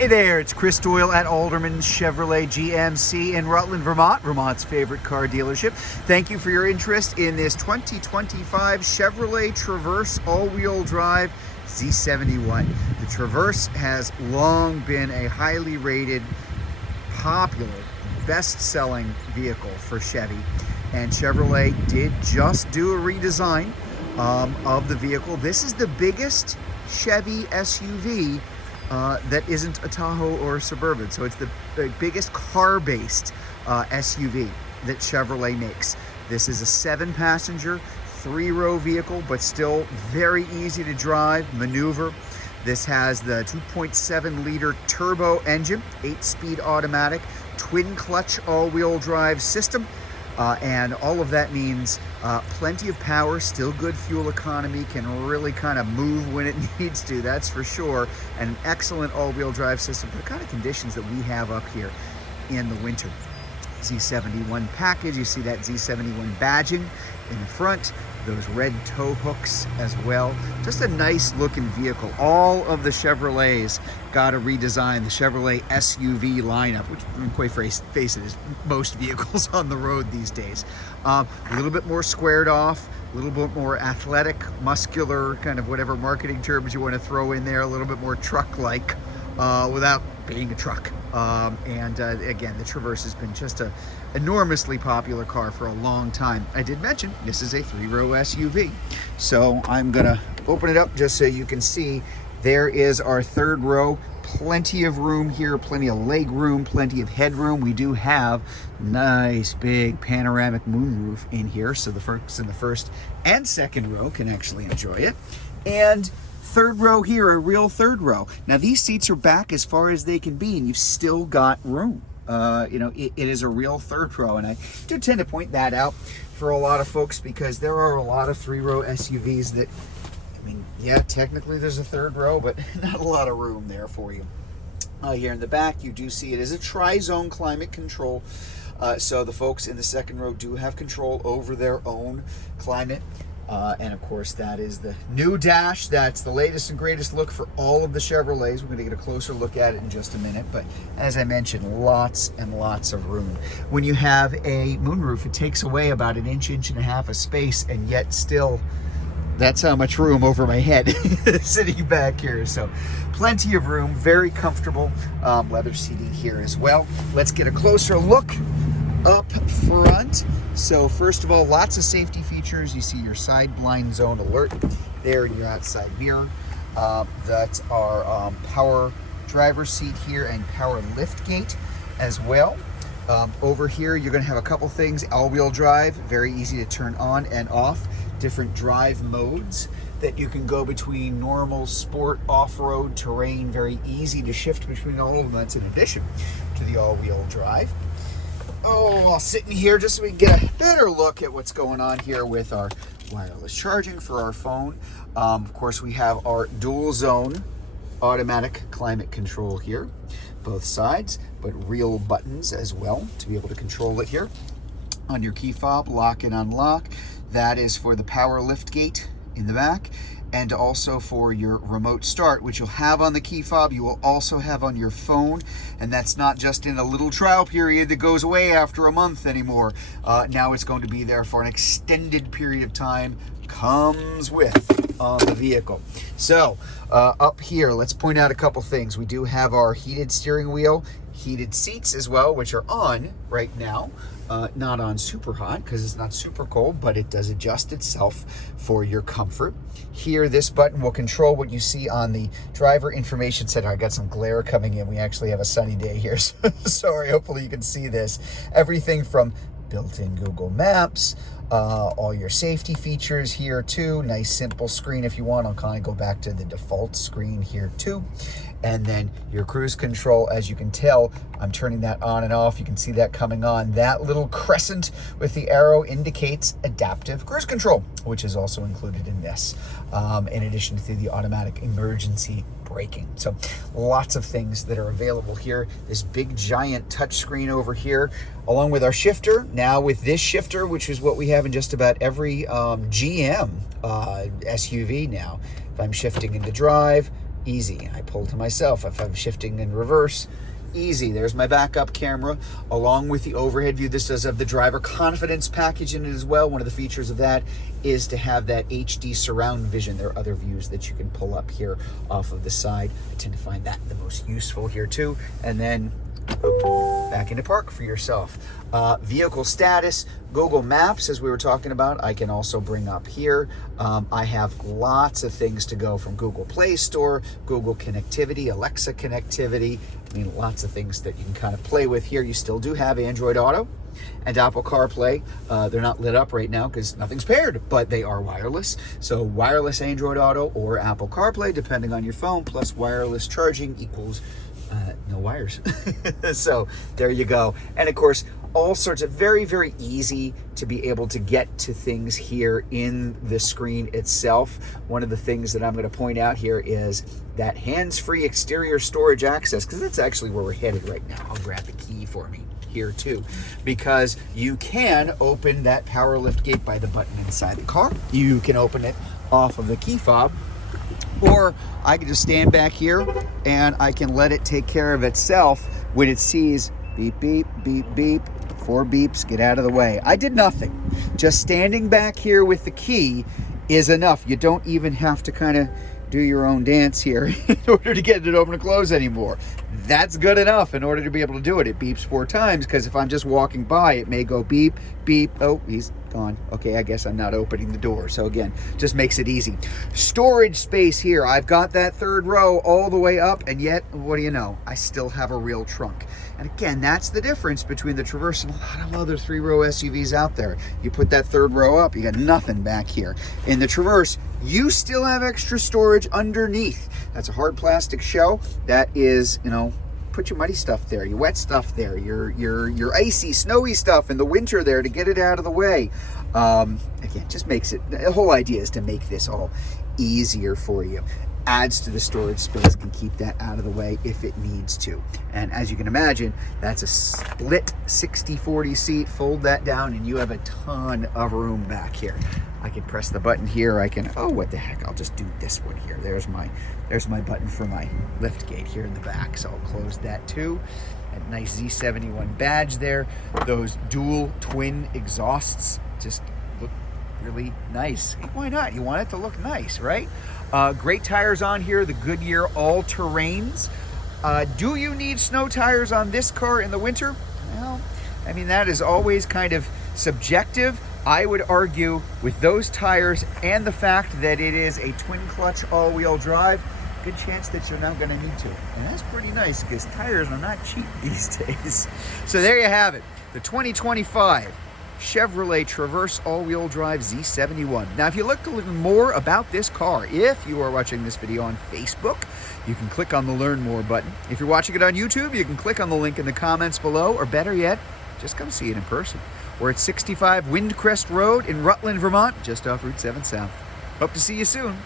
Hey there, it's Chris Doyle at Alderman Chevrolet GMC in Rutland, Vermont, Vermont's favorite car dealership. Thank you for your interest in this 2025 Chevrolet Traverse all-wheel drive Z71. The Traverse has long been a highly rated, popular, best-selling vehicle for Chevy, and Chevrolet did just do a redesign of the vehicle. This is the biggest Chevy SUV that isn't a Tahoe or a Suburban. So it's the biggest car-based SUV that Chevrolet makes. This is a 7-passenger, 3-row vehicle, but still very easy to drive, maneuver. This has the 2.7-liter turbo engine, 8-speed automatic, twin-clutch all-wheel drive system. And all of that means plenty of power, still good fuel economy, can really kind of move when it needs to, that's for sure. And an excellent all-wheel drive system for the kind of conditions that we have up here in the winter. Z71 package, you see that Z71 badging in the front, those red tow hooks as well. Just a nice looking vehicle. All of the Chevrolets got a redesign, the Chevrolet SUV lineup, which quite face it is most vehicles on the road these days. A little bit more squared off, a little bit more athletic, muscular, kind of whatever marketing terms you want to throw in there, a little bit more truck-like without being a truck. Again, the Traverse has been just an enormously popular car for a long time. I did mention this is a 3-row SUV. So I'm gonna open it up just so you can see. There is our 3rd row. Plenty of room here, plenty of leg room, plenty of headroom. We do have nice big panoramic moonroof in here, so the folks in the 1st and 2nd row can actually enjoy it. And 3rd row here, a real 3rd row. Now these seats are back as far as they can be, and you've still got room. It is a real 3rd row, and I do tend to point that out for a lot of folks because there are a lot of 3-row SUVs that, I mean, yeah, technically there's a 3rd row, but not a lot of room there for you. Here in the back, you do see it is a tri-zone climate control. So the folks in the 2nd row do have control over their own climate. And of course, that is the new dash. That's the latest and greatest look for all of the Chevrolets. We're going to get a closer look at it in just a minute. But as I mentioned, lots and lots of room. When you have a moonroof, it takes away about an inch and a half of space, and yet still, that's how much room over my head sitting back here. So plenty of room, very comfortable. Leather seating here as well. Let's get a closer look up front. So first of all, lots of safety features. You see your side blind zone alert there in your outside mirror. That's our power driver's seat here and power lift gate as well. Over here, you're going to have a couple things. All-wheel drive, very easy to turn on and off. Different drive modes that you can go between: normal, sport, off-road, terrain. Very easy to shift between all of them. That's in addition to the all-wheel drive. I'll sit in here just so we can get a better look at what's going on here with our wireless charging for our phone. Of course, we have our dual zone automatic climate control here, both sides, but real buttons as well to be able to control it here. On your key fob, lock and unlock. That is for the power lift gate in the back, and also for your remote start, which you'll have on the key fob, you will also have on your phone. And that's not just in a little trial period that goes away after a month anymore. Now it's going to be there for an extended period of time, comes with the vehicle. So up here, let's point out a couple things. We do have our heated steering wheel, heated seats as well, which are on right now. Not on super hot because it's not super cold, but it does adjust itself for your comfort. Here, this button will control what you see on the driver information center. I got some glare coming in. We actually have a sunny day here, so sorry. Hopefully you can see this. Everything from built-in Google Maps, all your safety features here too. Nice simple screen if you want. I'll kind of go back to the default screen here too. And then your cruise control, as you can tell, I'm turning that on and off. You can see that coming on. That little crescent with the arrow indicates adaptive cruise control, which is also included in this, in addition to the automatic emergency braking. So lots of things that are available here. This big giant touchscreen over here, along with our shifter. Now with this shifter, which is what we have in just about every GM SUV now. If I'm shifting into drive, easy. I pull to myself. If I'm shifting in reverse, easy. There's my backup camera along with the overhead view. This does have the driver confidence package in it as well. One of the features of that is to have that HD surround vision. There are other views that you can pull up here off of the side. I tend to find that the most useful here too. And then back into park for yourself. Vehicle status, Google Maps, as we were talking about, I can also bring up here. I have lots of things to go from Google Play Store, Google connectivity, Alexa connectivity. I mean, lots of things that you can kind of play with here. You still do have Android Auto and Apple CarPlay. They're not lit up right now because nothing's paired, but they are wireless. So wireless Android Auto or Apple CarPlay, depending on your phone, plus wireless charging equals no wires. So there you go. And of course, all sorts of very, very easy to be able to get to things here in the screen itself. One of the things that I'm going to point out here is that hands-free exterior storage access, because that's actually where we're headed right now. I'll grab the key for me here too, because you can open that power lift gate by the button inside the car. You can open it off of the key fob, or I can just stand back here and I can let it take care of itself when it sees beep, beep, beep, beep, 4 beeps, get out of the way. I did nothing. Just standing back here with the key is enough. You don't even have to kind of do your own dance here in order to get it open and close anymore. That's good enough in order to be able to do it. It beeps 4 times because if I'm just walking by, it may go beep, beep. Oh, he's gone. Okay, I guess I'm not opening the door. So again, just makes it easy. Storage space here. I've got that 3rd row all the way up, and yet, what do you know? I still have a real trunk. And again, that's the difference between the Traverse and a lot of other 3-row SUVs out there. You put that 3rd row up, you got nothing back here. In the Traverse, you still have extra storage underneath. That's a hard plastic shell. That is, you know, put your muddy stuff there, your wet stuff there, your icy, snowy stuff in the winter there to get it out of the way. Again, just makes it, the whole idea is to make this all easier for you. Adds to the storage space, can keep that out of the way if it needs to. And as you can imagine, that's a split 60-40 seat. Fold that down and you have a ton of room back here. I can press the button here. I can, oh, what the heck, I'll just do this one here. There's my button for my lift gate here in the back. So I'll close that too. A nice Z71 badge there. Those dual twin exhausts just look really nice. Why not? You want it to look nice, right? Great tires on here, the Goodyear all-terrains. Do you need snow tires on this car in the winter? Well, I mean, that is always kind of subjective. I would argue with those tires and the fact that it is a twin clutch all-wheel drive, good chance that you're not going to need to. And that's pretty nice because tires are not cheap these days. So there you have it, the 2025 Chevrolet Traverse all-wheel drive Z71. Now, if you look to learn more about this car, if you are watching this video on Facebook, you can click on the Learn More button. If you're watching it on YouTube, you can click on the link in the comments below, or better yet, just come see it in person. We're at 65 Windcrest Road in Rutland, Vermont, just off Route 7 South. Hope to see you soon.